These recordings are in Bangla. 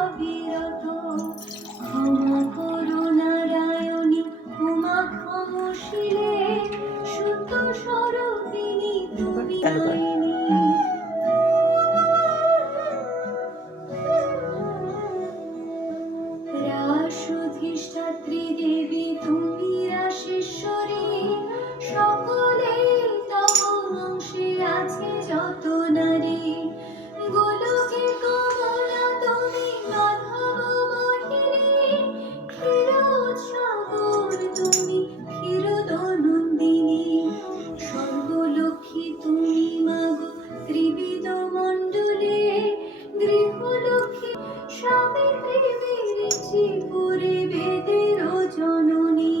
অবিরত। ক্ষমা করো নারায়ণী উমা ক্ষমশীলে, শুদ্ধ স্বরূপিণী তুমি আইনি। রাসধিষ্ঠাত্রী দেবী তুমি রাসেশ্বরী, সকলে তব অংশে আছে যত নারী। গোলকে কমলা তুমি মাধব মোহিনী, ক্ষীর উৎসাগর তুমি ক্ষীরোদনন্দিনী। সর্বলক্ষ্মী তুমি মাগো ত্রিবিধ মণ্ডলে, গৃহলক্ষ্মী সাবিত্রী বিরিচি পুরে বেদের জননী।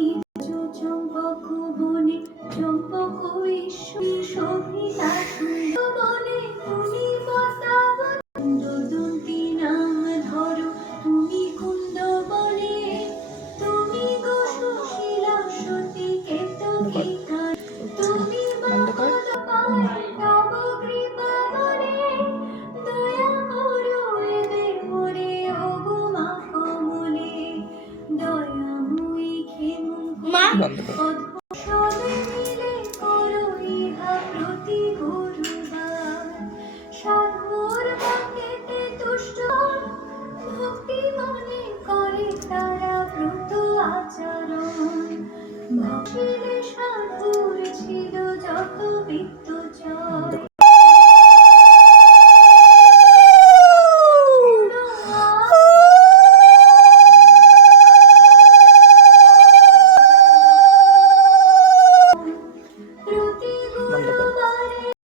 চম্পক বনে চম্পক ঈশ্বরী শোভিতা বনে তুমি পদ্মাবন। কুন্দদন্তী নাম ধরো তুমি কুন্দবনে, তুমি গো সুশীলা সতী কেতকী কার। তুমি মগধ পায় তব কৃপা বলে, দয়া করো এদে মোরে ওগো মা কমলে। দয়াময়ী ক্ষেমঙ্করী